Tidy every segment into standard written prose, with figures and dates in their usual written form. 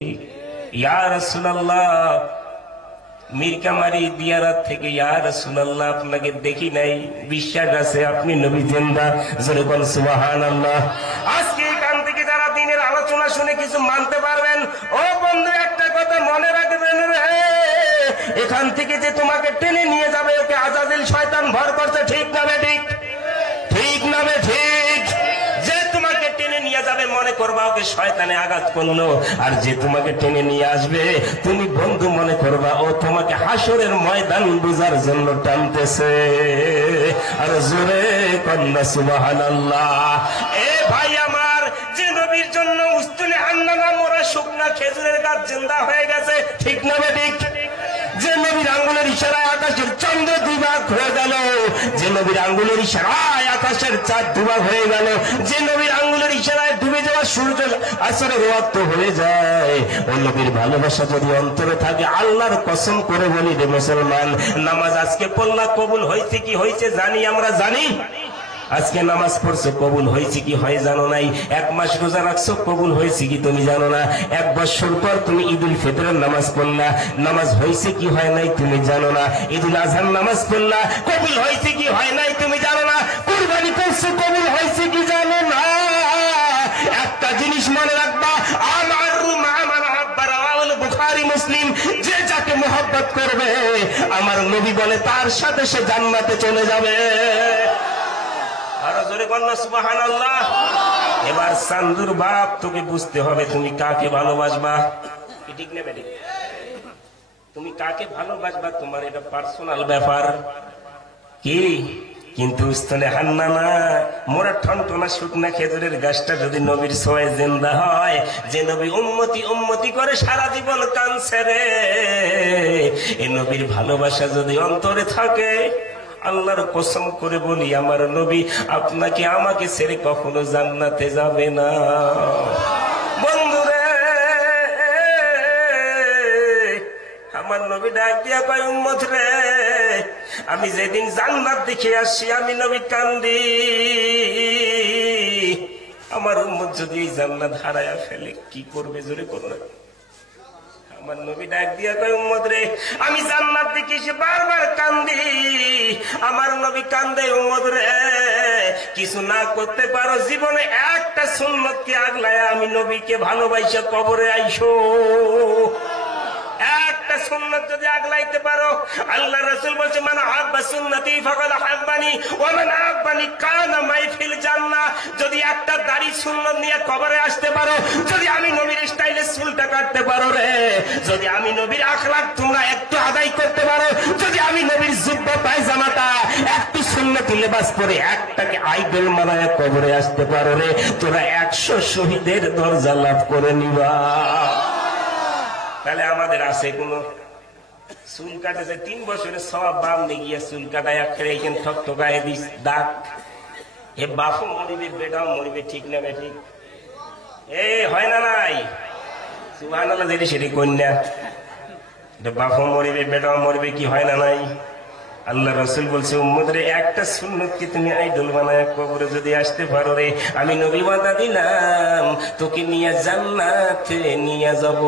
ইয়া রাসূলুল্লাহ, মিরকামারি দিয়ারাত থেকে ইয়া রাসূলুল্লাহ আপনাকে দেখি নাই, বিশ্বাস আছে আপনি নবী জিন্দা। জোরে বল সুবহানাল্লাহ। আজকে এখান থেকে যারা দিনের আলোচনা শুনে কিছু মানতে পারবেন, ও বন্ধু একটা কথা মনে রাখবেন রে, এখান থেকে যে তোমাকে টেনে নিয়ে যাবে ওকে আজাজিল শয়তান ভর করছে। ঠিক না ঠিক? ঠিক না ঠিক? যে তোমাকে টেনে নিয়ে যাবে মনে করবা ওকে শয়তানে আঘাত করলো, আর যে তোমাকে টেনে নিয়ে আসবে তুমি বন্ধু মনে করবা ও তোমাকে হাসরের ময়দান বুঝার জন্য টানতেছে। আর জোরে কন্যা সুবহানাল্লাহ। এ ভাই আমার, যে নবীর জন্য উস্তুনে হান্নানা মোরা শুকনা খেজুরের গাছ জিন্দা হয়ে গেছে। ঠিক না ঠিক? যে নবীর আঙ্গুলের ইশারায় আকাশের চন্দ্র দুভাগ হয়ে গেল, যে নবীর আঙ্গুলের ইশারায় আকাশের চাঁদ দুভাগ হয়ে গেল, যে নবীর আঙ্গুলের ইশারায় ডুবে যাওয়া সূর্য আসরের ওয়াক্ত হয়ে যায়, ও নবীর ভালোবাসা যদি অন্তরে থাকে, আল্লাহর কসম করে বলি রে মুসলমান, নামাজ আজকে পড়লা কবুল হয়েছে কি হয়েছে জানি, আমরা জানি। আজকে নামাজ পড়ছো কবুল হয়েছে কি হয় জানো নাই? এক মাস রোজা রাখছো কবুল হয়েছে কি তুমি জানো না? এক বছর পর তুমি ঈদুল ফিতরের নামাজ পড়লা, নামাজ হয়েছে কি হয় নাই তুমি জানো না? ঈদুল আজহার নামাজ পড়লা, কবুল হয়েছে কি হয় নাই তুমি জানো না? কুরবানি করছো কবুল হয়েছে কি জানো না? একটা জিনিস মনে রাখবা, বুখারী মুসলিম, যে যাকে মোহাব্বত করবে আমার নবী বলে তার সাথে সে জান্নাতে চলে যাবে। আরো জোরে বলনা সুবহানাল্লাহ। এবার চান্দুর বাপ, তোকে বুঝতে হবে তুমি কাকে ভালোবাসবা। ঠিক না বেটি? তুমি কাকে ভালোবাসবা তোমার এটা পার্সোনাল ব্যাপার। কি কিন্তু স্তনে হান্নানা মোরা ঠনটনা শুকনা খেজুরের গাছটা যদি নবীর ছোঁয়ায় জিন্দা হয়, যে নবী উম্মতি উম্মতি করে সারা জীবন কাঁদছে রে, এই নবীর ভালোবাসা যদি অন্তরে থাকে, আল্লাহর কসম করে বলি আমার নবী আপনাকে আমাকে ছেড়ে কখনো জান্নাতে যাবে না। বন্ধুরে, আমার নবী ডাক দিয়া কয়, উম্মত রে, আমি যেদিন জান্নাত দেখে আসছি আমি নবী কান্দি, আমার উম্মত যদি এই জান্নাত হারায়া ফেলে কি করবে? জোরে করবে। আমার নবী ডাক দিয়া কয়, উম্মত রে, আমি জান্নাত দেখে এসে বারবার কান্দি, আমার নবী কান্দে, উম্মত রে কিছু না করতে পারো জীবনে একটা সুন্নতকে আগলায় আমি নবীকে ভালোবাসা কবরে আইসো। একটা সুন্নাত যদি আগলাইতে পারো, আল্লাহ রাসূল বলছে, মান আহাব্বা সুন্নতি ফাকাদ আহাব্বানি ওয়া মান আহাব্বানি কানা মাই ফিল জান্নাহ। যদি একটা দাড়ি সুন্নত নিয়ে কবরে আসতে পারো, যদি আমি নবীর স্টাইলে চুলটা কাটতে পারো রে, যদি আমি নবীর আখলাক তোমরা একটু আদায় করতে পারো, যদি আমি নবীর জুব্বা পায়জামাটা একটু সুন্নতি লেবাস পরে একটাকে আইডল মানায় কবরে আসতে পারো রে, তোরা 100 শহীদের দরজা লাভ করে নিবা। তাহলে আমাদের আছে কোন চুল কাটেছে 3 বছরের সব বাম গিয়া চুল কাটায় এখানে ঠকঠকায় দিস দাগ, এ বাপও মরিবে বেটাও মরিবে। ঠিক না ঠিক? এ হয় না নাই? সুবহানাল্লাহ। যেটি সেটি কন্যা, বাপও মরিবে বেটাও মরিবে, কি হয় না নাই? আল্লাহ রাসূল বলছে, উম্মত রে, একটা সুন্নতকে তুমি আইডল বানায় কবরে যদি আসতে পারো রে, আমি নবী ওয়াদা দিলাম তোকে নিয়ে জান্নাতে নিয়ে যাব।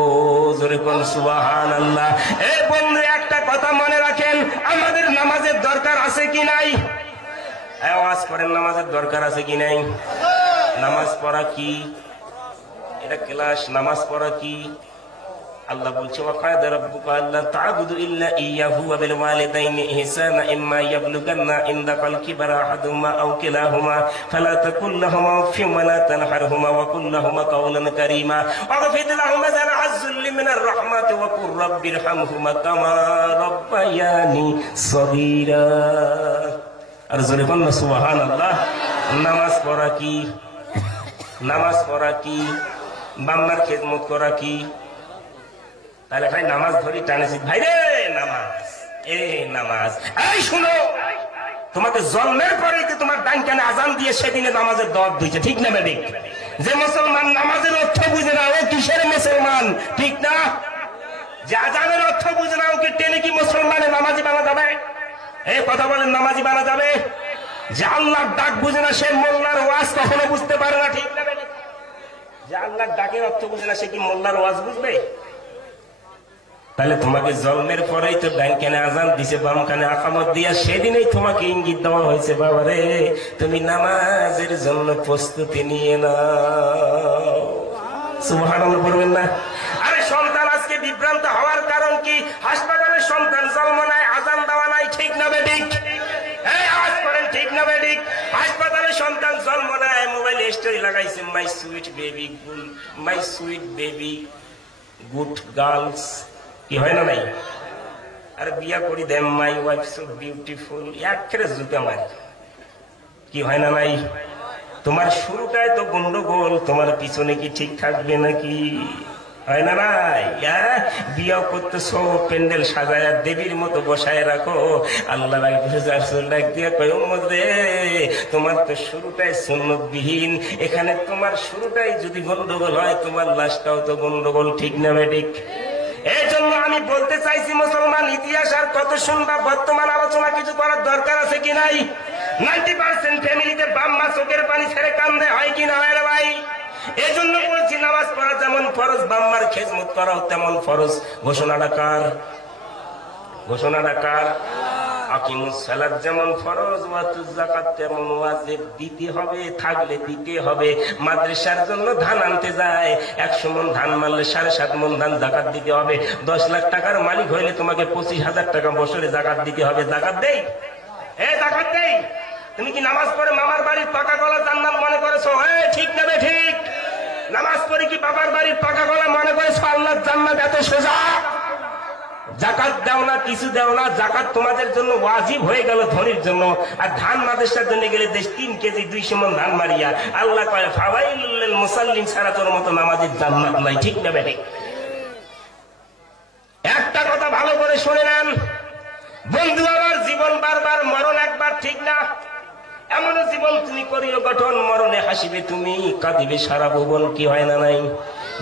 জোরে কোন সুবহানাল্লাহ। এ বন্ধু, একটা কথা মনে রাখেন, আমাদের নামাজের দরকার আছে কি নাই? আওয়াজ করেন, নামাজের দরকার আছে কি নাই? নামাজ পড়া কি এটা ক্লাস? নামাজ পড়া কি? আল্লাহ বলছে, ওয়াকাদা রাব্বুকা আল্লা তা'বুদু ইল্লা ইয়্যাহু ওয়া বিল ওয়ালিদাইনি ইহসানা ইম্মা ইয়াবলুগান্না ইনদাকাল কিবারা আহাদুহুমা আও কিলাহুমা ফালা তাকুল লাহুমা উফফিন ওয়া লা তানহারহুমা ওয়া কুল লাহুমা কাওলান কারীমা ওয়াগফির লাহুমা যারআজ যুল্লি মিনার রাহমাতি ওয়া কুর রাব্বিরহামহুমা কামা রাব্বায়ানি সগীরা। আর জোরে বলুন সুবহানাল্লাহ। নামাজ পড়া কি? নামাজ পড়া কি? বান্দার খেদমত করা কি? তাহলে ভাই নামাজ ধরি টানেছি ভাই রে, নামাজ নামাজ। এই শুনো, তোমাকে জন্মের পরেই তো তোমার ডান কানে আজান দিয়ে সেদিনে নামাজের দর দিয়েছে। ঠিক না বেদিক? যে মুসলমান নামাজের অর্থ বুঝে না ও কিসের মুসলমান? ঠিক না? যে আজানের অর্থ বুঝে না ওকে টেনে কি মুসলমানের নামাজি বানা যাবে? এই কথা বলেন, নামাজি বানা যাবে? যে আল্লাহর ডাক বুঝে না সে মোল্লার ওয়াজ কখনো বুঝতে পারে না। ঠিক না? যে আল্লাহর ডাকের অর্থ বুঝে না, সে কি মোল্লার ওয়াজ বুঝবে? তাহলে তোমাকে জন্মের পরেই তো ডান কানে আজান দিছে, বাম কানে আকামত দিয়া, সেদিনেই তোমাকে ইঙ্গিত দেওয়া হয়েছে, বাবা রে তুমি নামাজের জন্য প্রস্তুতি নিয়ে নাও। সুবহানাল্লাহ বলবেন না? আরে সন্তান আজকে বিভ্রান্ত হওয়ার কারণ কি? হাসপাতালে সন্তান জন্ম নেয়, আজান দেওয়া নাই, ঠিক না বেঠিক? আওয়াজ করেন, ঠিক না বেঠিক? হাসপাতালে সন্তান জন্ম নেয়, মোবাইলে স্টোরি লাগাইছে, my sweet baby, my sweet baby, good girls, কি হয় না নাই? আরে বিয়া করি দেন, মাই ওয়াইফ সো বিউটিফুল, একেবারে জুতা মারি, কি হয় না নাই? তোমার শুরুটাই তো গন্ডগোল, তোমার পিছনে কি ঠিক থাকবে নাকি? হয় না নাই? বিয়া করতেছো, প্যান্ডেল সাজায় দেবীর মতো বসায় রাখো, আল্লাহ ডাক দিয়ে কয় উম্মত রে তোমার তো শুরুটাই সুন্নতবিহীন, এখানে তোমার শুরুটাই যদি গন্ডগোল হয়, তোমার লাশটাও তো গন্ডগোল, ঠিক না বেঠিক? এই জন্য আমি বলতে চাইছি, মুসলমান ইতিহাস আর কত শুনবা, বর্তমান আলোচনা কিছু করার দরকার আছে কি নাই? 90% ফ্যামিলিতে বাম্মা চোখের পানি ছেড়ে কান্দে, হয় কি না হয় না ভাই? এই জন্য বলছি, নামাজ পড়া যেমন ফরজ, বাম্মার খেজমত করাও তেমন ফরজ। ঘোষণাটা কার? ঘোষণাটা কার? আকিমুস সালাত যেমন ফরজ, ওয়াতুজ যাকাত তেমন ওয়াজিব, দিতে হবে, থাকলে দিতে হবে। মাদ্রাসার জন্য ধান আনতে যায়, 100 মণ ধান মারলে 7.5 মণ ধান যাকাত দিতে হবে। 10 লাখ টাকার মালিক হইলে তোমাকে 25,000 টাকা বছরে যাকাত দিতে হবে। যাকাত দেই? যাকাত দেই? তুমি কি নামাজ পড়ে মামার বাড়ির পাকা গলা জান্নাত মনে করেছো? ঠিক না ঠিক? নামাজ পড়ে কি বাবার বাড়ির পাকা গলা মনে করেছো আল্লাহর জান্নাত এত সোজা? জাকাত দাও না, কিছু দাও না, জাকাত তোমাদের জন্য ওয়াজিব হয়ে গেল ধনীর জন্য। আর ধান মাদ্রাসার জন্য গেলে দেশ 3 কেজি 200 মণ ধান মারিয়া, আল্লাহ কয় ফাওয়াইলুল লিল মুসাল্লিন, ছাড়া তোর মতো নামাজের জান্নাত নাই, ঠিক না বেঠি? একটা কথা ভালো করে শুনে নেন বন্ধু আমার, জীবন বারবার, মরণ একবার, ঠিক না? এমন জীবন তুমি করিও গঠন, মরণে হাসিবে তুমি, কাঁদিবে সারা ভুবন, কি হয় না নাই?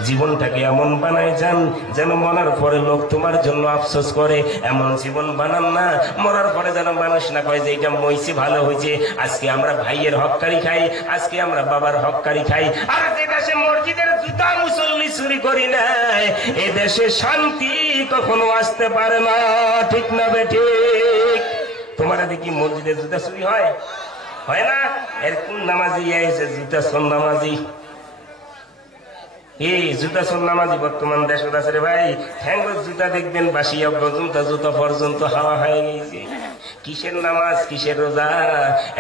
জীবনটাকে এমন বানায় যান যেন মরার পরে লোক তোমার জন্য আফসোস করে। এমন জীবন বানান না মরার পরে যেন মানুষ না কয় যে এটা মইছে, ভালো হয়েছে, আজকে আমরা ভাইয়ের হককারি খাই, আজকে আমরা বাবার হককারি খাই। আর যে দেশে মসজিদের জুতা মুসল্লি চুরি করি না, এ দেশে শান্তি কখনো আসতে পারে না, ঠিক না বেঠিক? তোমার দেখি মসজিদের জুতা চুরি হয়? হয় না? এর কোন নামাজি এসে জুতা সোন নামাজি? জুতা সোন নামাজি বর্তমান দেশত আছে রে ভাই। ঠ্যাঙ্গর জুতা দেখবেন বাসিয়া পর্যন্ত, জুতা পর্যন্ত হাওয়া হয়ে গেছে। কিসের নামাজ, কিসের রোজা?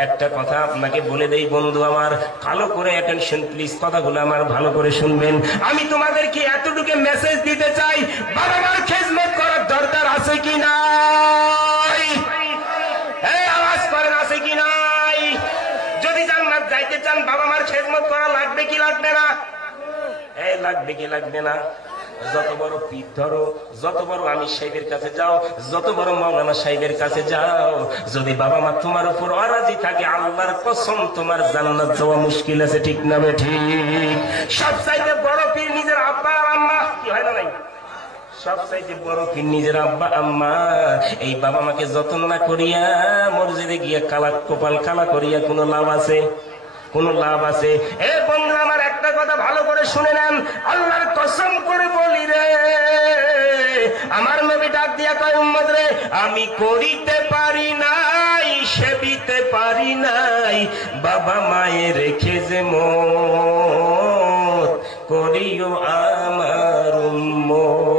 একটা কথা আপনাকে বলে দেই বন্ধু আমার, ভালো করে অ্যাটেনশন প্লিজ, কথাগুলো আমার ভালো করে শুনবেন। আমি তোমাদেরকে এতটুকু মেসেজ দিতে চাই, বাবা মার খেজমত করার দরকার আছে কি নাই? আওয়াজ করেন, আছে কি নাই? যদি জান্নাত যাইতে চান, বাবা মার খেজমত করা লাগবে কি লাগবে না? লাগবে কি লাগবে না? যত বড় পীর ধরো, যত বড় আমির সাহেবের কাছে যাও, যত বড় মাওলানা সাহেবের কাছে যাও, যদি বাবা মা তোমার উপর অরাজি থাকে, আল্লাহর কসম তোমার জান্নাত যাওয়া মুশকিল আছে, ঠিক না বেঠিক? সবচাইতে বড় পীর নিজের আব্বা আম্মা, কি হয় না নাই? সবচাইতে বড় পীর নিজের আব্বা আম্মা। এই বাবা মাকে যত্ন না করিয়া মসজিদে গিয়া কালা কপাল কালা করিয়া কোনো লাভ আছে? কোন লাভ আছে? বন্ধু আমার, একটা কথা ভালো করে শুনে নেন, আল্লাহর কসম করে বলি রে, আমার নবী ডাক দিয়া কয় উম্মত রে, আমি করিতে পারি নাই, সেবিতে পারি নাই, বাবা মায়ে রেখে যে মত করিও আমার উম্মত।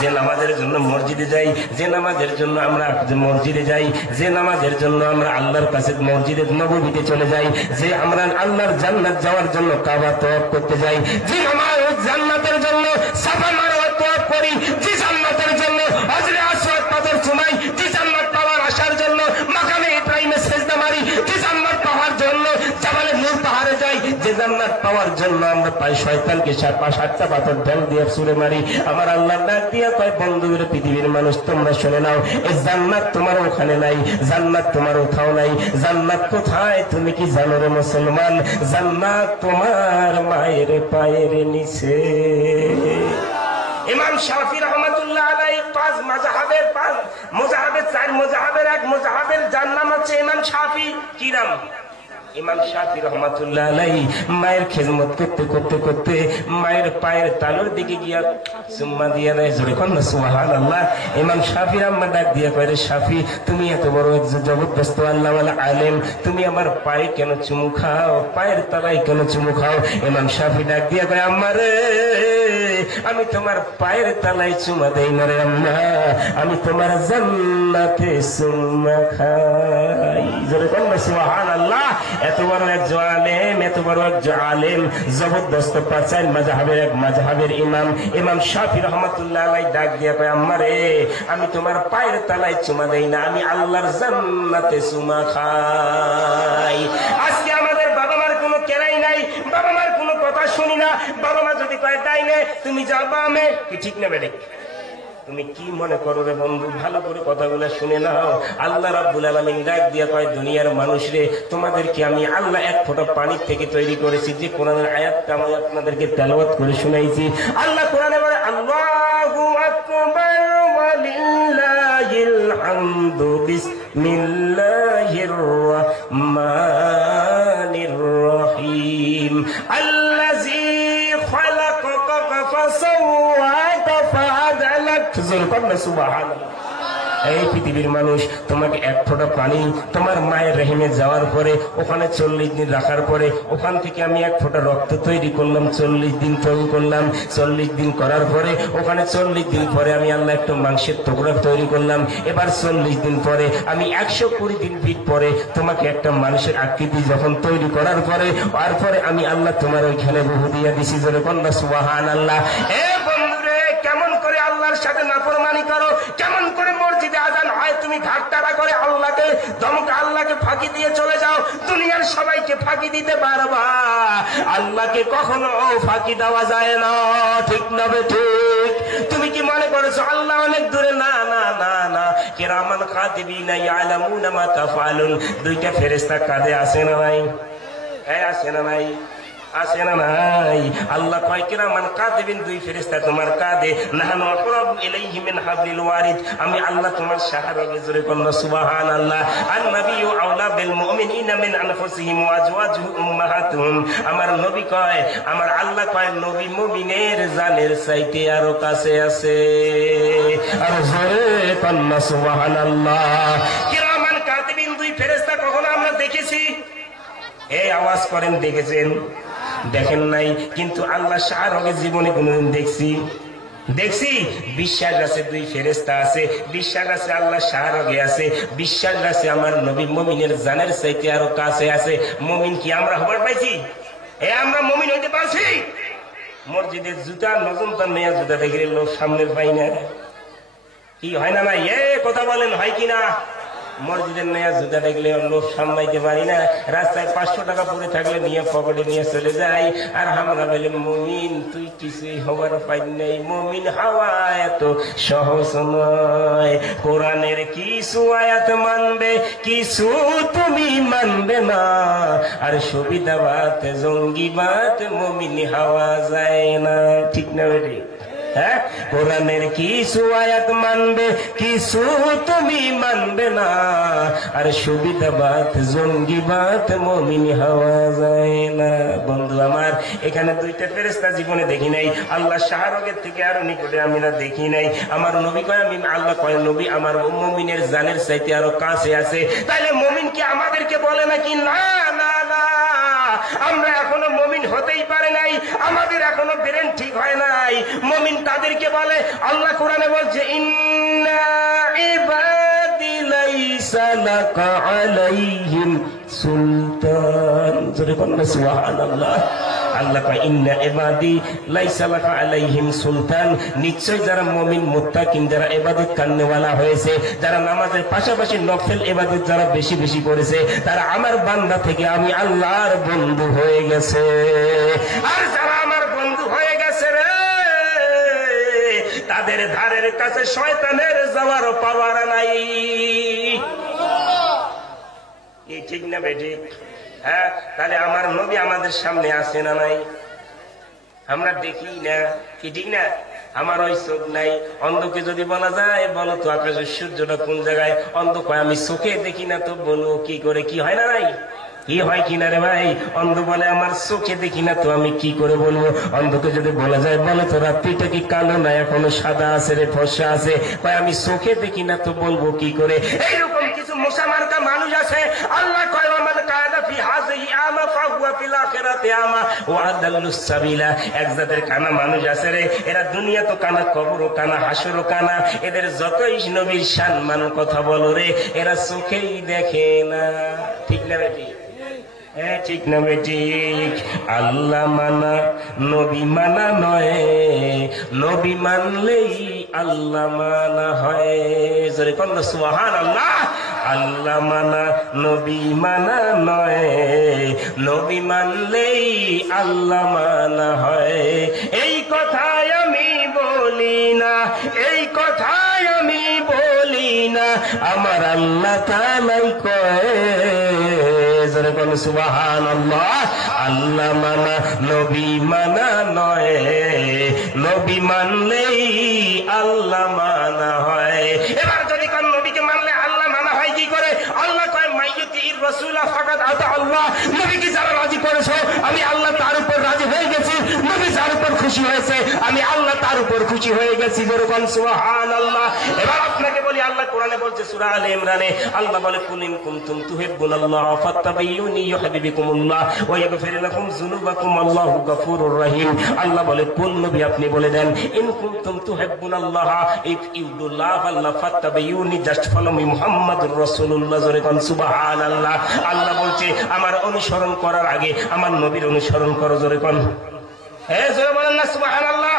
যে নামাজের জন্য মসজিদে যাই, যে নামাজের জন্য আমরা মসজিদে যাই, যে নামাজের জন্য আমরা আল্লাহর কাছে মসজিদে নববীতে চলে যাই, যে আমরা আল্লাহর জান্নাত যাওয়ার জন্য কাবা তওয়াফ করতে যাই, যে আমার জান্নাতের জন্য সাফা মারওয়া তওয়াফ করি, যে জান্নাতের জন্য হজরে আসওয়াদ পাথর চুমাই, যে জান্নাত পাওয়ার আসার জন্য মাকামে ইব্রাহিমে সিজদা মারি, যে জান্নাত পাওয়ার জন্য জাবালে নূর পাহাড়ে যাই, যে জান্নাত পাওয়ার জন্য আমরা পাই শয়তানকে 7টা পাথর ঢেল দিয়ে ছুঁড়ে মারি। আমার আল্লাহ ডাক দিয়া কয় বন্ধুদের, পৃথিবীর মানুষ তোমরা শুনে নাও, এই জান্নাত তোমার ওখানে নাই, জান্নাত তোমার কোথাও নাই। জান্নাত কোথায় তুমি কি জানো রে মুসলমান? জান্নাত তোমার মায়ের পায়ের নিচে। ইমাম শাফি রহমাতুল্লাহ আলাইহি 5 মাযহাবের 4 মাযহাবের এক মাযহাবের যার নাম হচ্ছে ইমাম শাফি। কি নাম? ইমাম শাফি রহমাতুল্লাহ আলাইহি মায়ের খেদমত করতে করতে করতে মায়ের পায়ের তালুর দিকে গিয়া সুম্মা দিয়া দেয়, জোরে কর না সুবহানাল্লাহ। ইমাম শাফির আম্মা ডাক দিয়া কয়, রে শাফি, তুমি এত বড় একজন জবরদস্ত আল্লাহওয়ালা আলেম, তুমি আমার পায়ে কেন চুমু খাও, পায়ের তলায় কেন চুমু খাও? ইমাম শাফি ডাক দিয়া কয়, আম্মা রে, আমি তোমার পায়ের তলায় চুমা দেই না রে আম্মা, আমি তোমার জান্নাতে চুমা খাই। জোরে কর না সুবহানাল্লাহ। এত বড় একজন আলেম, এত বড় একজন আলেম, জবরদস্ত পাঁচাইল মাযহাবের এক মাযহাবের ইমাম, ইমাম শাফি রহমাতুল্লাহ আলাইহি ডাক দিয়া কয়, আম্মা রে, আমি তোমার পায়ের তলায় চুমা দেই না, আমি আল্লাহর জান্নাতে চুমা খাই। আজকে আমাদের বাবা মার কোনো কেরাই নাই, বাবা মার কোনো কথা শুনি না। বাবা মা যদি কয় ডাইনে, তুমি যাও বামে, কি ঠিক না বেঠিক? তুমি কি মনে করো রে বন্ধু? ভালো করে কথাগুলো শুনে নাও। আল্লাহ রাব্বুল আলামিন ডাক দিয়া কয়, দুনিয়ার মানুষ রে, তোমাদেরকে আমি আল্লাহ এক ফোঁটা পানির থেকে তৈরি করেছি। যে কোরআনের আয়াতটা আমি আপনাদেরকে তেলাওয়াত করে শুনাইছি, আল্লাহ কোরআনে বলে, আল্লাহু আকবার ওয়ালিল্লাহিল হামদু বিসমিল্লাহির রাহমানির রহিম। আল্লাযী খালাকাকা ফাসাওয়াকা ফাআদালাক। সুবহানাল্লাহ। এই পৃথিবীর মানুষ, তোমাকে এক ফোঁটা পানি তোমার মায়ের রেহিমে যাওয়ার পরে, ওখানে 40 দিন রাখার পরে, ওখান থেকে আমি এক ফোঁটা রক্ত তৈরি করলাম, 40 দিন তৈরি করলাম। 40 দিন করার পরে, ওখানে 40 দিন পরে আমি আল্লাহ একটা মাংসের টুকরা তৈরি করলাম। এবার 40 দিন পরে, আমি 120 দিন ফিট পরে তোমাকে একটা মানুষের আকৃতি যখন তৈরি করার পরে, তারপরে আমি আল্লাহ তোমার ওইখানে রূহ দিয়া দিছি। জোরে কন্যা সুবহানাল্লাহ। এ বন্ধুরে, কেমন করে আল্লাহর সাথে নাফরমানি করো, কেমন করে মসজিদে আজান হয় তুমি ঘাটতারা করে আল্লাহকে ধমকা, আল্লাহকে ফাঁকি দিয়ে চলে যাও। দুনিয়ার সবাইকে ফাঁকি দিতে পারবা, আল্লাহকে কখনো ফাঁকি দেওয়া যায় না, ঠিক না ঠিক? তুমি কি মনে করেছো আল্লাহ অনেক দূরে? না না না না। কিরামান কাতিবিনা ইয়ালামুনা মা তাফআলুন। দুইটা ফেরেশতা কাঁধে আছে না নাই? হ্যাঁ, আছে না নাই? আছে না নাই? আল্লাহ কয়, কিরামান কাতিবিন, দুই ফেরেশতা তোমার কাঁধে। নাহনু আকরাবু ইলাইহি মিন হাবলিল ওয়ারিদ। আমি আল্লাহ তোমার শাহরগে। জোরে কন্না সুবহানাল্লাহ। আন নাবিয়্যু আওলা বিল মুমিনিনা মিন আনফুসিহিম ওয়া আজওয়াজুহু উম্মাহাতুহুম। আমার নবী কয়, আমার আল্লাহ কয়, নবী মুমিনের জানের চাইতে আরো কাছে আছে। আর জোরে কন্না সুবহানাল্লাহ। কিরামান কাতিবিন, দুই ফেরেশতা কখনো আমরা দেখেছি? এই আওয়াজ করেন, দেখেছেন? দেখেন নাই। কিন্তু আল্লাহ শাহরগে জীবনে কোনদিন দেখছি? বিশ্বাস আছে দুই ফেরেশতা আছে, বিশ্বাস আছে আল্লাহ শাহরগে আছে, বিশ্বাস আছে আমার নবী মুমিনের জানের চাইতে আরো কাছে আছে। মুমিন কি আমরা হবার পাইছি? আমরা মুমিন হইতে পারছি? মসজিদের জুতা নতুন তার মেয়া জুতা দেখে লোক সামনে পাই না, কি হয় না? নাই কথা বলেন, হয় কিনা? মসজিদের নয়া জুতা দেখলে লোক সামলাইতে পারি না। রাস্তায় 500 টাকা পড়ে থাকলে নিয়ে পকেটে নিয়ে চলে যাই। আর আমরা বলি, মুমিন তুই কিছুই হবার পাই নাই। মুমিন হাওয়া এত সহজ নয়। কোরআনের কিছু আয়াত মানবে, কিছু তুমি মানবে না। আর সুবিধাবাদ জঙ্গিবাদ মুমিন হাওয়া যায় না, ঠিক না বেটি? হ্যাঁ, কোরআনের কিছু আয়াত মানবে, কিছু তুমি মানবে না। আর সুবিধাবাদ জঙ্গিবাদ মুমিন হওয়া যায় না। বন্ধু আমার, এখানে দুইটা ফেরেশতা জীবনে দেখি নাই। আল্লাহ শাহরগের থেকে আরো নিকটে আমি না দেখি নাই। আমার নবী কয়, আমি আল্লাহ কয়, নবী আমার মুমিনের জানের চাইতে আরো কাছে আছে। তাইলে মুমিন কি আমাদেরকে বলে নাকি? না না না, আমরা এখনো মুমিন হতেই পারে নাই, আমাদের এখনো ব্রেন ঠিক হয় নাই। মুমিন তাদেরকে বলে, আল্লাহ কোরআনে বলছে, ইন্না ইবাদি লাইসা লাকা আলাইহিম সুলতান। জোরে বলুন সুবহানাল্লাহ। আল্লাহ কয়, ইন্না ইবাদি লাইসা লাকা আলাইহিম সুলতান। নিশ্চয় যারা মুমিন মুত্তাকিন, যারা ইবাদত করনেওয়ালা হয়েছে, যারা নামাজের পাশাপাশি নফল ইবাদত যারা বেশি বেশি করেছে, তারা আমার বান্দা থেকে আমি আল্লাহর বন্ধু হয়ে গেছে। আর যারা আমার বন্ধু হয়ে গেছে রে, তাদের ধারের কাছে শয়তানের যাওয়ার পাওয়ার নাই। এই ঠিক না বেঠিক? হ্যাঁ, তাহলে আমার নবী আমাদের সামনে আছে না নাই? আমরা দেখি না, কি ঠিক না? আমার ওই চোখ নাই। অন্ধকে যদি বলা যায়, বলো তো আকাশের সূর্যটা কোন জায়গায়? অন্ধ কয়, আমি চোখে দেখি না। তো বলো কি করে, কি হয় না নাই? কি হয় কিনা রে ভাই? অন্ধ বলে আমার চোখে দেখি না, তো আমি কি করে বলবো? অন্ধকে যদি বলা যায় বলে তো রাত্রিটা কি কালো না এখনো সাদা আছে রে, ফর্সা আছে? ভাই আমি চোখে দেখি না, তো বলবো কি করে? এইরকম কিছু মশা মার্কা মানুষ আছে। আল্লাহ কয় ওয়ামান কানা ফি হাযিহি আমা ফাহুয়া ফিল আখিরাতি আমা ওয়া আদাল্লুস সাবিলা। এক জাতের কানা মানুষ আছে রে, এরা দুনিয়া তো কানা, কবরও কানা, হাসরও কানা। এদের যতই নবীর সম্মান কথা বলো রে, এরা চোখেই দেখে না। ঠিক না বেটি? হ্যাঁ ঠিক না বেঠিক? আল্লাহ মানা নবী মানা নয়, নবী মানলেই আল্লাহ মানা হয়। জোরে কোন সুবহানাল্লাহ। আল্লাহ মানা নবী মানা নয়, নবী মানলেই আল্লাহ মানা হয়। এই কথায় আমি বলি না, এই কথায় আমি বলি না, আমার আল্লাহ তাআলাই কয়। জোরে কোন সুবহানাল্লাহ। আল্লাহ মানা নবী মানা নয়, নবী মানলেই আল্লাহ মানা হয়। এবার যদি কোন নবীকে মানলে আল্লাহ মানা হয় কি করে? আল্লাহ কয় মাইয়ুতির রাসূলা ফাকাদ আতা আল্লাহ। নবীকে যারা রাজি করেছো আমি আল্লাহ তার উপর রাজি হয়ে গেছি। নবী যার উপর খুশি হয়েছে আমি আল্লাহ তার উপর খুশি হয়ে গেছি। জোরে কোন সুবহানাল্লাহ। এবার আপনাকে বলি, আল্লাহ কোরআনে বলছে সূরা আলে ইমরানে, আল্লাহ বলে কুল ইন কুনতুম তুহিব্বুনাল্লাহ ফাত্তাবিউনি ইউহিব্বুকুমুল্লাহ ওয়া ইয়াগফির লাকুম যুনুবাকুম আল্লাহু গফুরুর রহিম। আল্লাহ বলে কোন নবী আপনি বলে দেন ইন কুনতুম তুহিব্বুনাল্লাহ, if you do love Allah ফাত্তাবিউনি, জাস্ট ফলো মি মুহাম্মাদুর রাসূলুল্লাহ। জোরে কোন সুবহানাল্লাহ। আল্লাহ বলছে আমার অনুসরণ করার আগে আমার নবীর অনুসরণ করো। জোরে কোন, হ্যাঁ জোরে বলেন না সুবহানাল্লাহ।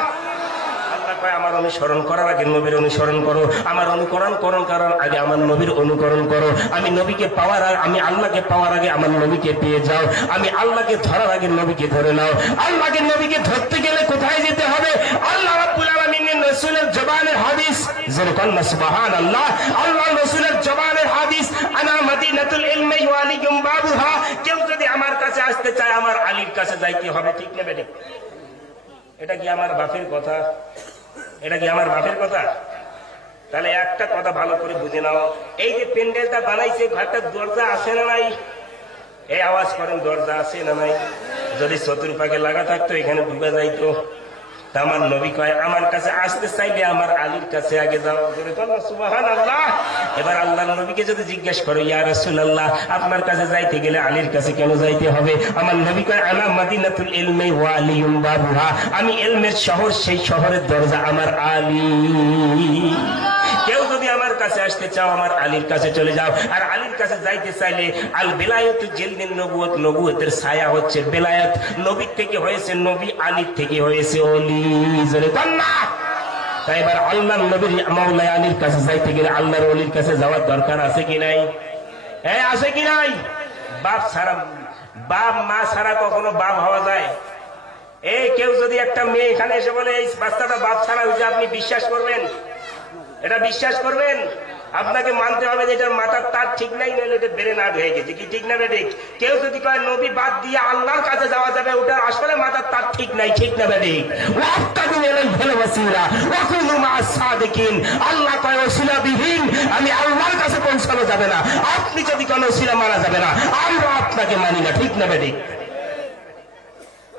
আমার অনুসরণ করার আগে নবীর অনুসরণ করো, আমার অনুকরণ করার আগে আমার নবীর অনুকরণ করো। আমি নবীকে পাওয়ার আগে, আমি আল্লাহকে পাওয়ার আগে আমার নবীকে পেয়ে যাও। আমি আল্লাহকে ধরার আগে নবীকে ধরে নাও। আল্লাহকে নবীকে ধরতে গেলে কোথায় যেতে হবে? আল্লাহ রাব্বুল আলামিনের রাসূলের জবানের হাদিস। যেরকম না সুবহানাল্লাহ। আল্লাহ রাসূলের জবানের হাদিস, আনা মাদিনাতুল ইলমি ওয়া আলিয়ুম বাবুহা। কেউ যদি আমার কাছে আসতে চায় আমার আলীর কাছে যাইতে হবে। ঠিক না বেঠিক? এটা কি আমার বাপের কথা? এটা কি আমার বাপের কথা? তাহলে একটা কথা ভালো করে বুঝে নাও, এই যে প্যান্ডেলটা বানাইছে ঘরটার দরজা আছে না নাই? এই আওয়াজ করেন, দরজা আছে না নাই? যদি চতুর্পাকে লাগা থাকতো এখানে ঢুকে যাইতো। তা আমার নবী কয় আমার কাছে আসতে চাইলে আমার আলীর কাছে আগে যাও। সুবহানাল্লাহ। এবার আল্লাহর নবীকে যদি জিজ্ঞেস করো ইয়া রাসূলুল্লাহ আপনার কাছে যাইতে গেলে আলীর কাছে কেন যাইতে হবে? আমার নবী কয় আনা মাদিনাতুল ইলমি ওয়া আলিয়ুম বাবুহা। আমি ইলমের শহর, সেই শহরের দরজা আমার আলী। কেউ যদি আমার কাছে আসতে চাও আমার আলীর কাছে চলে যাও। আর আলীর কাছে যাইতে চাইলে আল বেলায়েত জিলদিন নবুয়ত, নবুয়তের ছায়া হচ্ছে বেলায়েত। নবীর থেকে হয়েছে নবী, আলীর থেকে হয়েছে অলি। জোরে কন্যা। তাই এবার আল্লাহর নবীর মাওলা আলীর কাছে যাইতে গেলে আল্লাহর অলির কাছে যাওয়ার দরকার আছে কি নাই? হ্যাঁ আছে কি নাই? বাপ ছাড়া, বাপ মা ছাড়া কখনো বাপ হওয়া যায়? এই কেউ যদি একটা মেয়ে এখানে এসে বলে এই বাচ্চাটা বাপ ছাড়া হয়েছে, আপনি বিশ্বাস করবেন? এটা বিশ্বাস করবেন? আপনাকে মানতে হবে যে এটার মাথার তার ঠিক নাই, নইলে এটা বেড়ে না হয়ে গেছে। কি ঠিক না বেঠিক? কেউ যদি কয় নবী বাদ দিয়ে আল্লাহর কাছে যাওয়া যাবে, ওটা আসলে মাথার তার ঠিক নাই। ঠিক না বেঠিক? আল্লাহ কয় ওসিলা বিহীন আমি আল্লাহর কাছে পৌঁছানো যাবে না। আপনি যদি কোনো ওসিলা মানা যাবে না, আমরা আপনাকে মানি না। ঠিক না বেঠিক?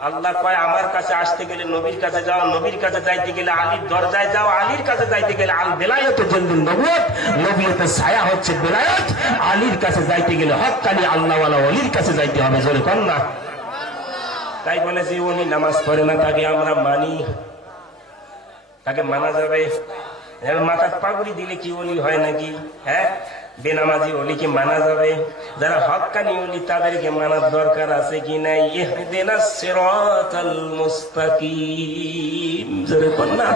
আল্লাহ কয় আমার কাছে আসতে গেলে নবীর কাছে যাও, নবীর কাছে যাইতে গেলে আলীর দরজায় যাও, আলীর কাছে যাইতে গেলে আল বেলায়েত জলদুন নবুয়ত, নবুয়তের ছায়া হচ্ছে বেলায়েত। আলীর কাছে যাইতে গেলে হক্কানি আল্লাহওয়ালা ওলির কাছে যাইতে হবে। জোরে কোন না। তাই বলে যে উনি নামাজ পড়ে না তাকে আমরা মানি, তাকে মানা যাবে? মাথার পাগড়ি দিলে কি ওলি হয় নাকি? হ্যাঁ, বেনামাজি ওলিকে মানা যাবে? যারা হক্কানি ওলি তাদেরকে মানার দরকার আছে কি নাই? ইহদিনাস সিরাতাল মুস্তাকিম। জোরে কোন না।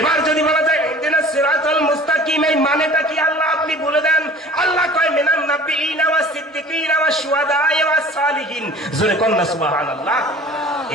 এবার যদি বলা যায় ইহদিনাস সিরাতাল মুস্তাকিম, এই মানেটা কি আল্লাহ আপনি বলে দেন। আল্লাহ কয় মিনান নাবিয়িনা ওয়াস সিদ্দিকিনা ওয়াস শুহাদায়ে ওয়াস সালিহিন। জোরে কোন না সুবহানাল্লাহ।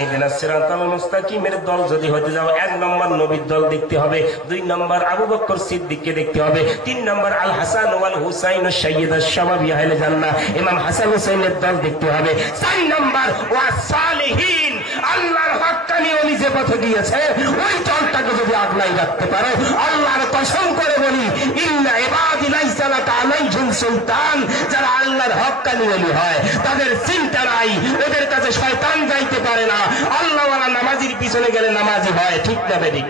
ইহদিনাস সিরাতাল মুস্তাকিমের দল যদি হতে যাও, 1 নম্বর নবীর দল দেখতে হবে, 2 নম্বর আবু বকর সিদ্দিককে দেখতে হবে, 3 নম্বর আল হাসান ওয়াল হুসাইন সাইয়্যিদুশ শাবাবি আহলে জান্নাহ ইমাম হাসান হুসাইনের দল দেখতে হবে, 4 নম্বর ওয়াস সালিহিন আল্লাহর হক্কানি নবী যে পথে গিয়েছে ওই চলটাকে যদি আগলাই রাখতে পারো, আল্লাহর কসম করে বলি, ইন্না ইবাদি লাইসা লাকা আলাইহিম সুলতান, যারা আল্লাহর হক্কানি ওলি হয় তাদের চিন্তা নাই, ওদের কাছে শয়তান যাইতে পারে না। আল্লাহওয়ালা নামাজির পিছনে গেলে নামাজি হয়, ঠিক না বেঠিক?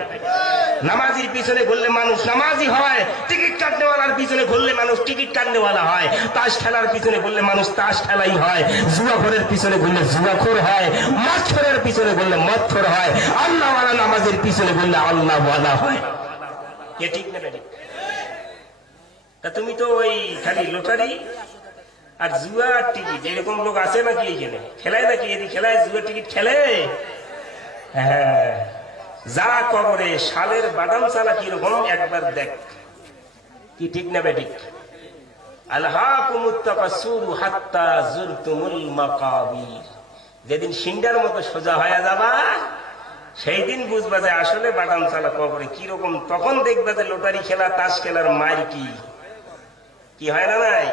নামাজির পিছনে ঘুরলে মানুষ নামাজি হয়, টিকিট কাটনেওয়ালার পিছনে ঘুরলে মানুষ টিকিট কাটনেওয়ালা হয়, তাস খেলার পিছনে ঘুরলে মানুষ তাস খেলাই হয়, জুয়াখোরের পিছনে ঘুরলে জুয়াখোর হয়, মদখোরের পিছনে ঘুরলে মদখোর হয়, আল্লাহওয়ালা নামাজের পিছনে ঘুরলে আল্লাহওয়ালা হয়। কে ঠিক না বেঠিক? তা তুমি তো ওই খালি লটারি আর জুয়া টিকিট, এরকম লোক আছে নাকি এখানে? খেলায় নাকি? এদিকে খেলায় জুয়া টিকিট খেলে? হ্যাঁ, যা কবরে শালের বাদাম চালা কিরকম একবার দেখ, কি ঠিক না বেঠিক? আলহাকুমুত তাকাসসুরু হাত্তা যুরতুমুল মাকাবির, যেদিন সিংহার মতো সোজা হয়ে যাবা সেই দিন বুঝবা যে আসলে বাদাম চালা কবরে কিরকম। তখন দেখবা যে লটারি খেলা তাস খেলার মার কি হয় না নাই?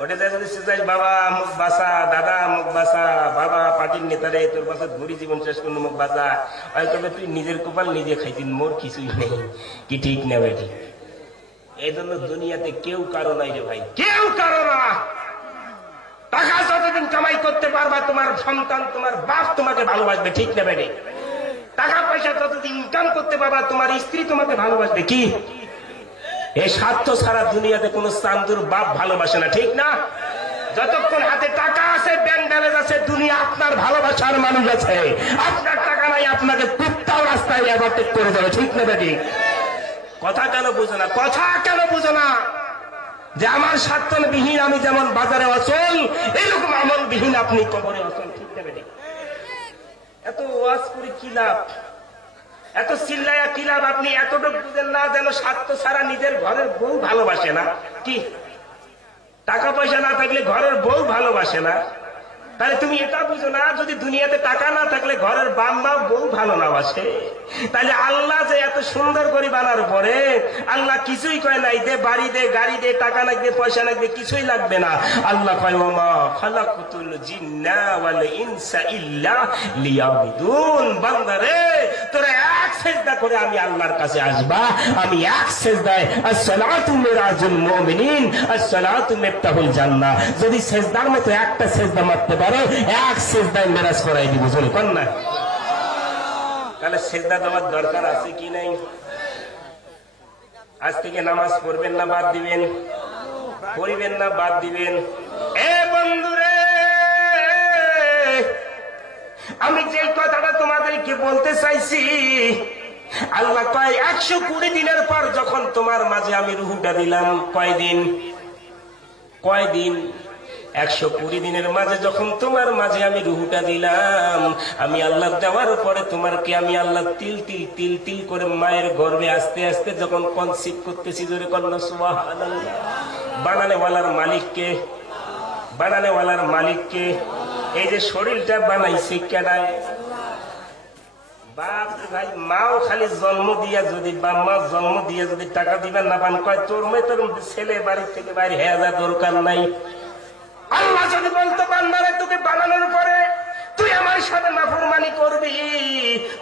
ওটা যদি চাই বাবা মুখ বাসা, দাদা মুখ বাসা, বাবা পার্টির নেতারে তোর বছর ঘুরি জীবন শেষ করলো মুখ বাসা, হয়তো তুই নিজের কপাল নিজে খাইতিন, মোর কিছুই নেই, কি ঠিক না ভাই? ঠিক। এই জন্য দুনিয়াতে কেউ কারো নাই রে ভাই, কেউ কারো না। টাকা যতদিন কামাই করতে পারবা তোমার সন্তান তোমার বাপ তোমাকে ভালোবাসবে, ঠিক না ভাই? টাকা পয়সা যতদিন ইনকাম করতে পারবা তোমার স্ত্রী তোমাকে ভালোবাসবে, কি? এই স্বার্থ ছাড়া দুনিয়াতে কোন চান্দুর বাপ ভালোবাসে না, ঠিক না? যতক্ষণ হাতে টাকা আছে, ব্যাংক ব্যালেন্স আছে, দুনিয়া আপনার ভালোবাসার মানুষ আছে। আপনার টাকা নাই, আপনাকে কুত্তাও রাস্তায় ওভারটেক করে যাবে, ঠিক না বেটি? কথা কেন বুঝো না? কথা কেন বুঝো না যে আমার স্বার্থবিহীন আমি যেমন বাজারে অচল, এইরকম আমলবিহীন আপনি কবরে অচল, ঠিক না বেটি? এত ওয়াজ করে কি লাভ? এত চিল্লায়া কি লাভ? আপনি এতটুকু বুঝেন না যেন স্বার্থ ছাড়া নিজের ঘরের বউ ভালোবাসে না, কি? টাকা পয়সা না থাকলে ঘরের বউ ভালোবাসে না, তাহলে তুমি এটা বুঝো না যদি দুনিয়াতে টাকা না থাকলে ঘরের বাম্মা বউ ভালো না বাসে, তাহলে আল্লাহ যে এত সুন্দর করে বানার পরে আল্লাহ কিছুই কয় নাই দে বাড়ি দে গাড়ি দে টাকা লাগবে পয়সা লাগবে কিছুই লাগবে না। আল্লাহ কয় ওমা খালাকুতুল জিন্না ওয়াল ইনসা ইল্লা লিয়াবুদুন, বান্দারে তোরা এক সিজদা করে আমি আল্লাহর কাছে আসবা, আমি এক সিজদায় আসসালাতু মিরাজুল মুমিনিন আসসালাতু মিফতাহুল জান্নাহ, যদি সিজদার মতো একটা সিজদা মারতে পারো এক সিজদায় মেরাজ করাই দিব, জোরে কোন না? তাহলে সিজদা দেওয়ার দরকার আছে কি নাই? আজ থেকে নামাজ পড়বেন না বাদ দিবেন? পড়িবেন না বাদ দিবেন? এ বন্ধুরে, আমি যে কথাটা তোমাদেরকে বলতে চাইছি, আল্লাহ কয় 120 দিনের পর যখন তোমার মাঝে আমি রূহটা দিলাম, কয়দিন? 120 দিনের মাঝে যখন তোমার মাঝে আমি রূহটা দিলাম, আমি আল্লাহ দেওয়ার পরে তোমারকে আমি আল্লাহ তিল তিল তিল তিল করে মায়ের গর্ভে আস্তে আস্তে যখন কনসিভ করতেছি, জোরে কন্যা সুবহানাল্লাহ। বানানেওয়ালার মালিককে, এই যে শরীরটা বানাইছে কেডায়? বাপ ভাই, মাও খালি জন্ম দিয়া যদি বাম্মা জন্ম দিয়া যদি টাকা দিবেন না পান, কয় তোর মেয়ে তোর ছেলে বাড়ি থেকে বাইরে হয়ে যা, দরকার নাই। আল্লাহ যদি বলতো বান্দারে তোকে বানানোর পরে তুই আমার সাথে নাফরমানি করবি,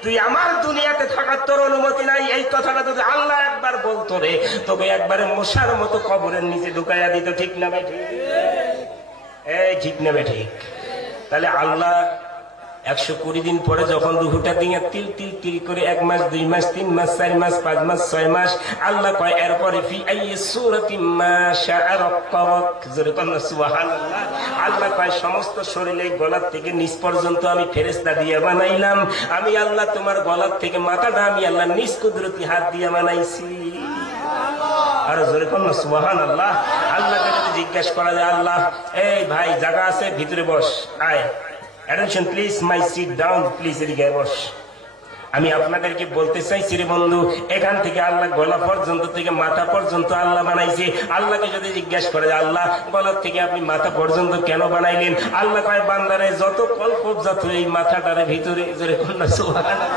তুই আমার দুনিয়াতে থাকার তোর অনুমতি নাই, এই কথাটা যদি আল্লাহ একবার বলতো রে, তোকে একবারে মশার মতো কবরের নিচে ঢুকাইয়া দিত, ঠিক না ভাই? এই ঠিক না ভাই? ঠিক। তাহলে আল্লাহ 120 দিন পরে যখন রূহটা দিয়ে তিল তিল তিল করে 1 মাস 2 মাস 3 মাস 4 মাস 5 মাস 6 মাস, আল্লাহ কয় এরপরে ফি আইয়ি সূরাতিন মা শাআ রাক্কাক, জোরে কন্না সুবহানাল্লাহ। আল্লাহ কয় সমস্ত শরীরে গলা থেকে নিচ পর্যন্ত আমি ফেরেশতা দিয়ে বানাইলাম, আমি আল্লাহ তোমার গলা থেকে মাথাটা আমি আল্লাহ নিজ কুদরতি হাত দিয়ে বানাইছি। আর জোরে কন্না সুবহানাল্লাহ। আল্লাহকে যদি জিজ্ঞাসা করা যায়, আল্লাহ এই ভাই জায়গা আছে ভিতরে বস, আয়, attention please, my seat down please, এদিকে বস। আমি আপনাদেরকে বলতে চাইছি রে বন্ধু, এখান থেকে আল্লাহ গলা পর্যন্ত থেকে মাথা পর্যন্ত আল্লাহ বানাইছে। আল্লাহকে যদি জিজ্ঞাসা করে আল্লাহ গলার থেকে আপনি মাথা পর্যন্ত কেন বানাইলেন, আল্লাহ কয় বান্দারে যত কল্প যত এই মাথাটারে ভিতরে, জোরে কন্যা সুবহানাল্লাহ।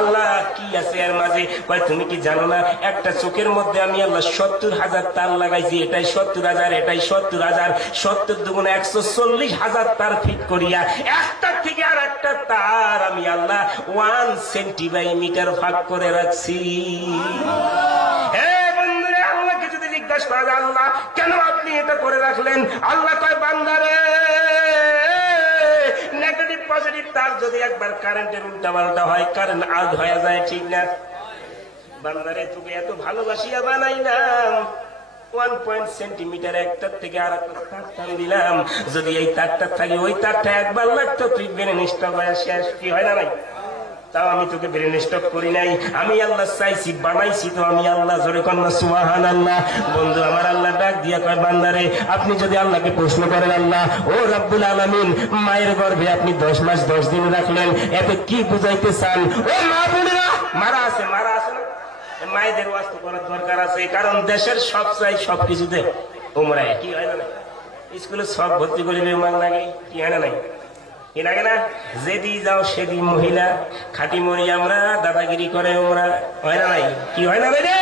আল্লাহ কি আছে এর মাঝে? কয় তুমি কি জানো না একটা চোখের মধ্যে আমি আল্লাহ 70,000 তার লাগাইছি, এটাই 70,000, এটাই 70,000, 70 দুগুণ 140,000 তার ফিট করিয়া একটা থেকে আর একটা তার আমি আল্লাহ 1 সেন্টিমিটার ভাগ করে রাখছি। আল্লাহকে যদি জিজ্ঞাসা করা যায় আল্লাহ কেন আপনি এটা করে রাখলেন, আল্লাহ কয় বান্দারে নেগেটিভ পজিটিভ তার যদি একবার কারেন্টের উল্টা পাল্টা হয় কারেন্ট আউট হয়ে যায়, ঠিক না? বান্দারে তোকে এত ভালোবাসিয়া বানাইলাম 1 সেন্টিমিটার একটার থেকে আর একটা তার টান দিলাম, যদি এই তারটা থাকে ওই তারটা একবার লাগতো তুই ব্রেন স্টক হয়ে শেষ, কি হয় না? নাই তাও আমি তোকে ব্রেন স্টক করি নাই, আমি আল্লাহ চাইছি বানাইছি তো আমি আল্লাহ। জোরে কন্যা সুবহানাল্লাহ। বন্ধু আমার আল্লাহ ডাক দিয়া কয় বান্দারে আপনি যদি আল্লাহকে প্রশ্ন করেন আল্লাহ ও রব্বুল আলামিন মায়ের গর্ভে আপনি 10 মাস 10 দিন রাখলেন, এত কি বুঝাইতে চান? ও মা বোনেরা মারা আছে না? মায়েদের ওয়াস্ত করার দরকার আছে, কারণ দেশের সব চাই সবকিছুতে উমরায়, কি হয় না? স্কুলে সব ভর্তি করে বিমান লাগে, কি হয় না? নাই কি লাগে না? যেদি যাও সেদি মহিলা, খাটি মরি আমরা, দাদাগিরি করে উমরা, হয় না? নাই কি হয় না? রে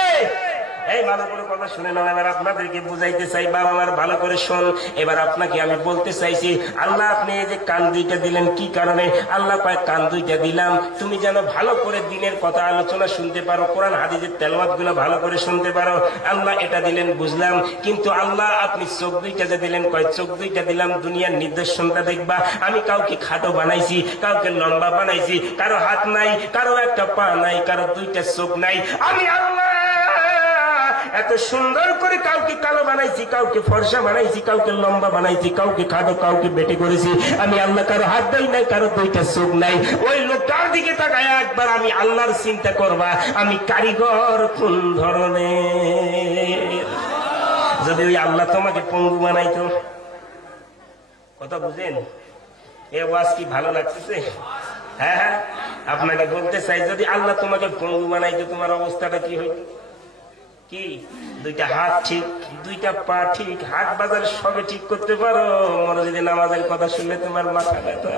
এই ভালো করে কথা শুনে নাও। এবার আপনাদেরকে বুঝাইতে চাই, বাবা আমার ভালো করে শোন। এবার আপনাকে আমি বলতে চাইছি আল্লাহ আপনি এই যে কান দুইটা দিলেন কি কারণে? আল্লাহ কয় কান দুইটা দিলাম তুমি যেন ভালো করে দিনের কথা আলোচনা শুনতে পারো, কোরআন হাদিসের তেলাওয়াত গুলো ভালো করে শুনতে পারো। আল্লাহ এটা দিলেন বুঝলাম, কিন্তু আল্লাহ আপনি চোখ দুইটা যে দিলেন, কয় চোখ দুইটা দিলাম দুনিয়ার নিদর্শনটা দেখবা। আমি কাউকে খাটো বানাইছি, কাউকে লম্বা বানাইছি, কারো হাত নাই, কারো একটা পা নাই, কারো দুইটা চোখ নাই। আমি আল্লাহ এত সুন্দর করে কাউকে কালো বানাইছি, কাউকে ফর্সা বানাইছি, কাউকে লম্বা বানাইছি, কাউকে খাটো, কাউকে বেটে করেছি। আমি আল্লাহ কারো হাত দেই নাই, কারো দুইটা চোখ নাই। ওই লোকটার দিকে তাকায় একবার আমি আল্লাহর চিন্তা করবা আমি কারিগর কোন ধরনের। যদি ওই আল্লাহ তোমাকে পঙ্গু বানাইতো, কথা বুঝেন? এ ওয়াজ কি ভালো লাগতেছে? হ্যাঁ, আপনাকে বলতে চাই যদি আল্লাহ তোমাকে পঙ্গু বানাইতো তোমার অবস্থাটা কি হইতো? কি দুইটা হাত ঠিক, দুইটা পা ঠিক, হাট বাজার সবে ঠিক করতে পারো, মসজিদে নামাজের কথা শুনলে তোমার মাথা ব্যথা,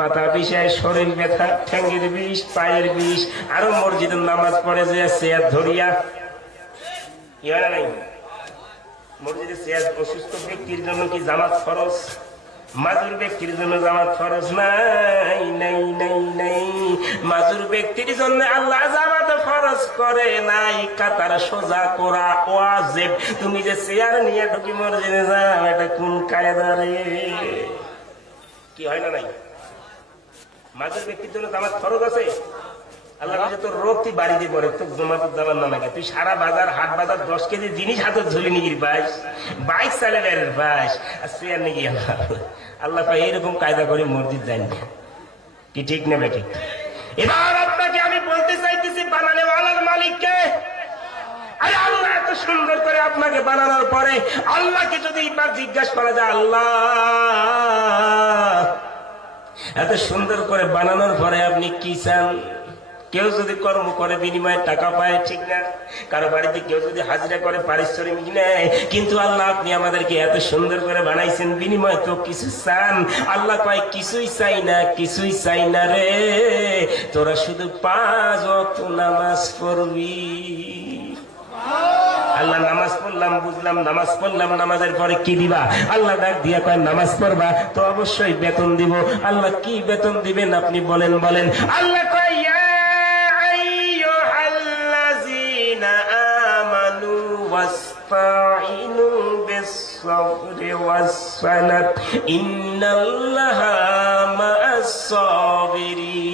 মাথা বিষয়, শরীর ব্যথা, ঠ্যাঙ্গের বিষ, পায়ের বিষ, আরো মসজিদের নামাজ পড়ে যে চেয়ার ধরিয়া, কি হয় না? নাই মসজিদে চেয়ার। অসুস্থ ব্যক্তির জন্য কি জামাত ফরজ? মাজুর ব্যক্তির জন্য জামাত ফরজ নাই, নাই, নাই, নাই। মাজুর ব্যক্তির জন্য আল্লাহ জামাত ফরজ করে নাই, কাতার সোজা করা ওয়াজিব। তুমি যে চেয়ার নিয়ে ঢুকি মসজিদে যাও, এটা কোন কায়দা রে? কি হয় না? নাই মাজুর ব্যক্তির জন্য জামাত ফরজ আছে। আল্লাহ তোর রোগ তুই বাড়িতে পড়ে তোর জমাত যাবার না লাগে, তুই সারা বাজার হাট বাজার 10 কেজি জিনিস হাতে ঝুলি নিগির পাইস, বাইক চালে বেড়ের পাইস, আর চেয়ার নিয়ে গিয়ে আল্লাহ এইরকম কায়দা করে মসজিদ যাই না, কি ঠিক নেবে? ঠিক। এবার আপনাকে আমি বলতে চাইতেছি বানালে ওয়ালার মালিককে। আরে আল্লাহ এত সুন্দর করে আপনাকে বানানোর পরে আল্লাহকে যদি একবার জিজ্ঞাসা করা যায় আল্লাহ এত সুন্দর করে বানানোর পরে আপনি কি চান? কেউ যদি কর্ম করে বিনিময়ে টাকা পায়, ঠিক না? কারো বাড়িতে কেউ যদি হাজিরা করে পারিশ্রমিক নেয়, কিন্তু আল্লাহ আপনি আমাদেরকে এত সুন্দর করে বানাইছেন, বিনিময়ে তো কিছু চান? আল্লাহ কয় কিছুই চাই না, কিছুই চাই না রে, তোরা শুধু 5 ওয়াক্ত নামাজ পড়বি। আল্লাহ নামাজ পড়লাম বুঝলাম, নামাজ পড়লাম, নামাজের পরে কি দিবা? আল্লাহ ডাক দিয়া কয় নামাজ পড়বা তো অবশ্যই বেতন দিব। আল্লাহ কি বেতন দিবেন আপনি বলেন? বলেন। আল্লাহ কয় واستعينوا بالصبر والصلاة إن الله مع الصابرين।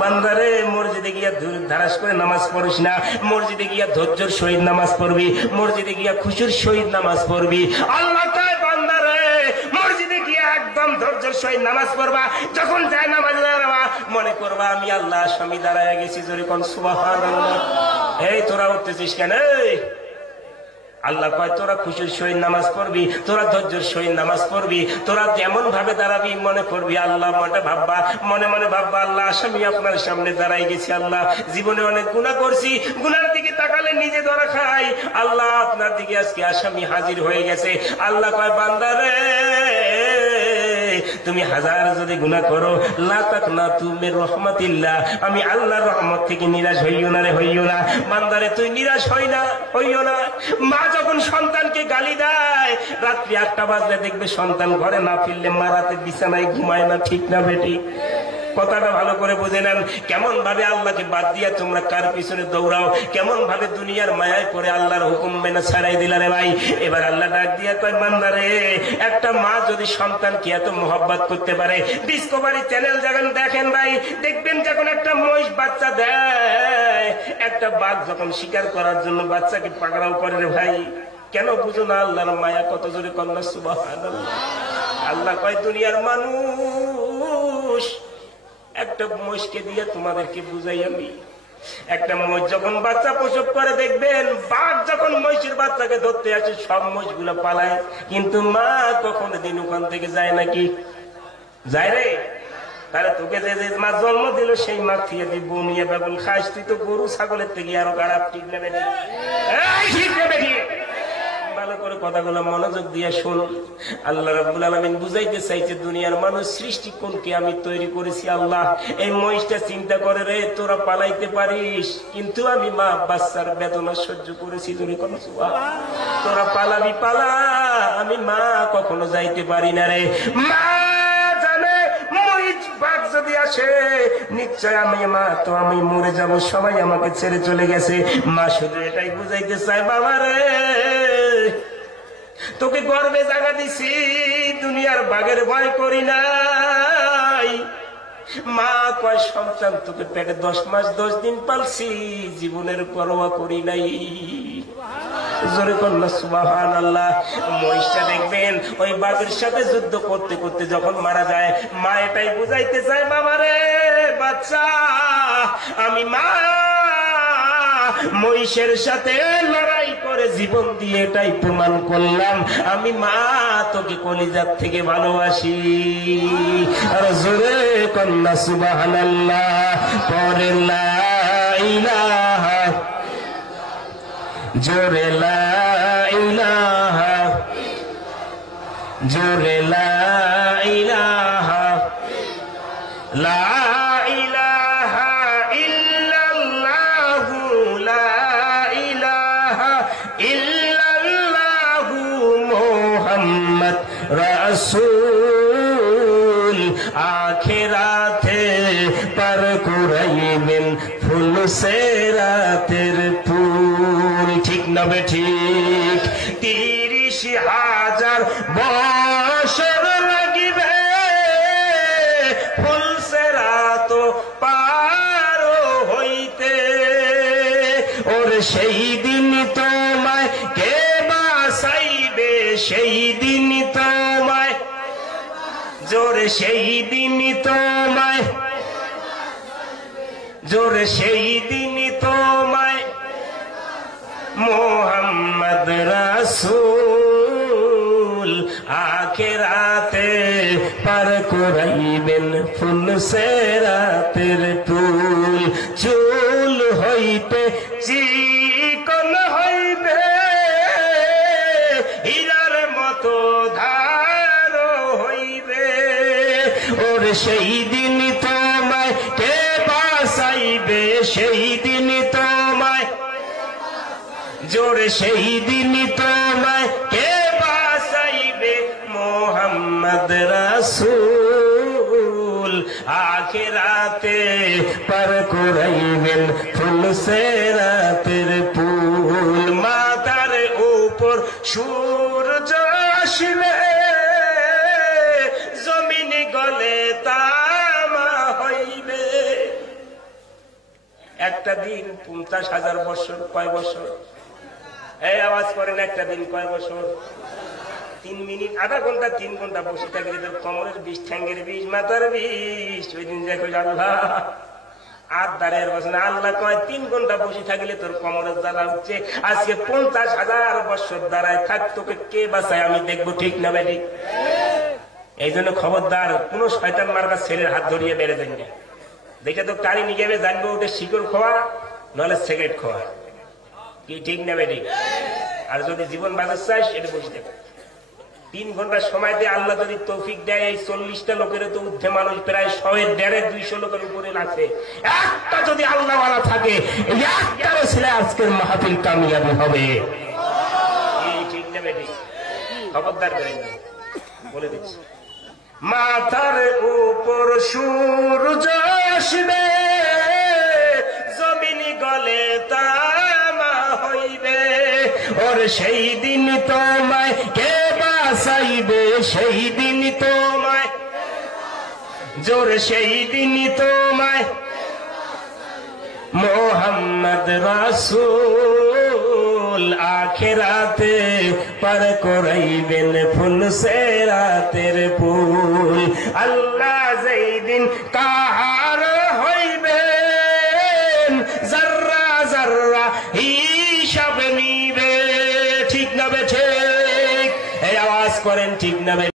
বান্দারে মসজিদে গিয়া ধারাস করে নামাজ পড়িস না, মসজিদে গিয়া ধৈর্যের সহিত নামাজ পড়বি, মসজিদে গিয়া খুশির সহিত নামাজ পড়বি। আল্লাহ কয় বান্দারে মসজিদে গিয়া একদম ধৈর্যের সহিত নামাজ পড়বা, যখন যায় নামাজ দাঁড়াবা মনে করবা আমি আল্লাহ স্বামী দাঁড়ায় গেছি। জোরে কোন সুবহানাল্লাহ। এই তোরা উঠতেছিস কেন? আল্লাহ কয় তোরা খুশির সহিত নামাজ পড়বি, তোরা ধৈর্যের সহিত নামাজ পড়বি, তোরা যেমন ভাবে দাঁড়াবি মনে করবি আল্লাহ, মনে ভাববা, মনে মনে ভাববা আল্লাহ আসামি আপনার সামনে দাঁড়াই গেছি, আল্লাহ জীবনে অনেক গুনাহ করছি, গুনার দিকে তাকালে নিজে ধরা খাই, আল্লাহ আপনার দিকে আজকে আসামি হাজির হয়ে গেছে। আল্লাহ কয় বান্দারে তুমি হাজার যদি গুনাহ করো, লা তাকনাতু মির রাহমাতিল্লাহ, আমি আল্লাহর রহমত থেকে নিরাশ হইও না রে, হইও না বান্দারে, তুই নিরাশ হইও না। মা যখন সন্তানকে গালি দেয়, রাত্রি 8টা বাজলে দেখবে সন্তান ঘরে না ফিরলে মা রাতে বিছানায় ঘুমায় না, ঠিক না বেটি? কথাটা ভালো করে বুঝে নেন। কেমন ভাবে আল্লাহকে বাদ দিয়া তোমরা কার পিছনে দৌড়াও, কেমন ভাবে দুনিয়ার মায়ায় পড়ে আল্লাহর হুকুম মেনে ছাড়াই দিলা রে ভাই। এবার আল্লাহ ডাক দিয়া কয়, বান্দারে, একটা মা যদি সন্তানকে এত মোহব্বত করতে পারে, ডিসকভারি চ্যানেল যখন দেখেন ভাই, দেখবেন যখন একটা মহিষ বাচ্চা দেয়, একটা বাঘ যখন শিকার করার জন্য বাচ্চাকে পাকড়াও করে রে ভাই, কেন বুঝো না আল্লাহর মায়া? কত জোরে কন্যা সুবহানাল্লাহ। আল্লাহ কয়, দুনিয়ার মানুষ, একটা মহিষকে দিয়ে তোমাদেরকে বুঝাই আমি, একটা মহিষ যখন বাচ্চা প্রসব করে, দেখবেন বাঘ যখন মহিষের বাচ্চাকে ধরতে আসে সব মহিষগুলো পালায়, কিন্তু মা কখনো দিন ওখান থেকে যায় নাকি? যায় রে? তাহলে তোকে যে মা জন্ম দিল সেই মা থেকে তুই বনিয়ে বেগুন খাস, তুই তো গরু ছাগলের থেকে আরো খারাপ, ঠিক নেবে? ঠিক নেবে? ভালো করে কথাগুলো মনোযোগ দিয়ে শোন। আল্লাহ রাব্বুল আলামিন বুঝাইতে চাইছে, দুনিয়ার মানুষ সৃষ্টি কোনকে আমি তৈরি করেছি আল্লাহ। এই মহিষটা চিন্তা করে রে, তোরা পালাইতে পারিস, কিন্তু আমি মা বাচ্চার বেদনা সহ্য করেছি, তোরা পালাবি পালা, আমি মা কখনো যাইতে পারি না রে। মা জানে মহিষ বাঘ যদি আসে, নিশ্চয় আমি মা তো আমি মরে যাব, সবাই আমাকে ছেড়ে চলে গেছে। মা শুধু এটাই বুঝাইতে চায়, বাবা রে, তোকে গর্বে জায়গা দিছি, দুনিয়ার বাঘের ভয় করি নাই। মা কয়, সন্তান তোকে পেটে 10 মাস 10 দিন পালছি, জীবনের পরোয়া করি নাই। জোরে কন্যা সুবহানাল্লাহ। মহিষটা দেখবেন ওই বাঘের সাথে যুদ্ধ করতে করতে যখন মারা যায়, মা এটাই বুঝাইতে চায়, বাবা রে বাচ্চা, আমি মা মহিষের সাথে লড়াই করে জীবন দিয়ে এটাই প্রমাণ করলাম, আমি মা তোকে কলিজার থেকে ভালোবাসি। আর জোরে কন্যা সুবহানাল্লাহ। পরে লা ইলাহা, জোরে লা ইলাহা, জোরে লা ইলাহা, লা ইলাহা ইল্লাল্লাহু, লা ইলাহা ইল্লাল্লাহু মুহাম্মদ রাসূল। আখিরাতে পার কুরাইবেন ফুল সেরাতের ফুল, ঠিক না বে ঠিক? 30,000 বছর লাগিবে ফুল সেরাত পার হইতে, ওর সেই দিন তোমায় কে বাঁচাইবে, সেই দিন তোমায়, জোরে সেই দিন তোমায়, জোরে সেই দিন তোমায় মুহাম্মদ রাসূল। আখিরাতে পার করাইবেন ফুল সেরাতের ফুল। চুল হইতে চিকন হইবে হীরার মতো ধার হইবে, ওর সেই দিন তোমায় কে বাঁচাইবে, সেই দিন তোমায়, জোরে সেই দিন তোমায় কে বাঁচাইবে মুহাম্মদ রাসূল। আখিরাতে পার করাইবেন ফুল সেরাতের ফুল। মাথার উপর সূর্য আসলে জমিন গলে তামা হইবে। একটা দিন 50,000 বছর, কয় বছর? এই আওয়াজ করেন, একটা দিন কয় বছর? 3 মিনিট, আধা ঘন্টা, 3 ঘন্টা বসে থাকলে তোর কোমরের বিষ, ঠ্যাঙ্গের বিষ, মাথার বিষ। ওই দিন দেখো আল্লাহ আর দাঁড়িয়ে বসে না, আল্লাহ কয় 3 ঘন্টা বসে থাকলে তোর কোমরের জ্বালা উঠছে। আজকে 50,000 বছর দাঁড়ায় থাক, তোকে কে বাঁচায় আমি দেখবো, ঠিক না ভাই? এই জন্য খবরদার, কোন শয়তান মার্কা ছেলের হাত ধরিয়ে বেড়ে দেন না। দেখে তো টাড়ি নিয়ে যাবে, জানবো ওটা শিকড় খোয়া নাহলে সিগারেট খোয়া, কি ঠিক না বেটি? আর যদি জীবন বাঁচাতে চাস এটা বসে থাকো। 3 ঘন্টা সময় দিয়ে আল্লাহ যদি তৌফিক দেয়, এই 40টা লোকের তো ঊর্ধ্বে মানুষ প্রায় 100-150 লোকের উপরে আছে। একটা যদি আল্লাহ ওয়ালা থাকে, এই একটারও ছেলে আজকের মাহফিল কামিয়াবি হবে। এই ঠিক না বেটি? খবরদার করেন বলে দিচ্ছি। মাথার উপর সূর্য আসবে, জমিনি গলে তামা হইবে, ওর সেই দিন তোমায় কে বাঁচাইবে, সেই দিন তোমায় জোর, সেই দিন তোমায় মোহাম্মদ রাসূল আখিরাতে পার করাইবেন ফুল সিরাতের পুল। আল্লাহ যেই দিন কাহার হইবেন, যাররা যাররা হিসাব নিবে। ঠিক না বে ঠিক? এই আওয়াজ করেন ঠিক না বে?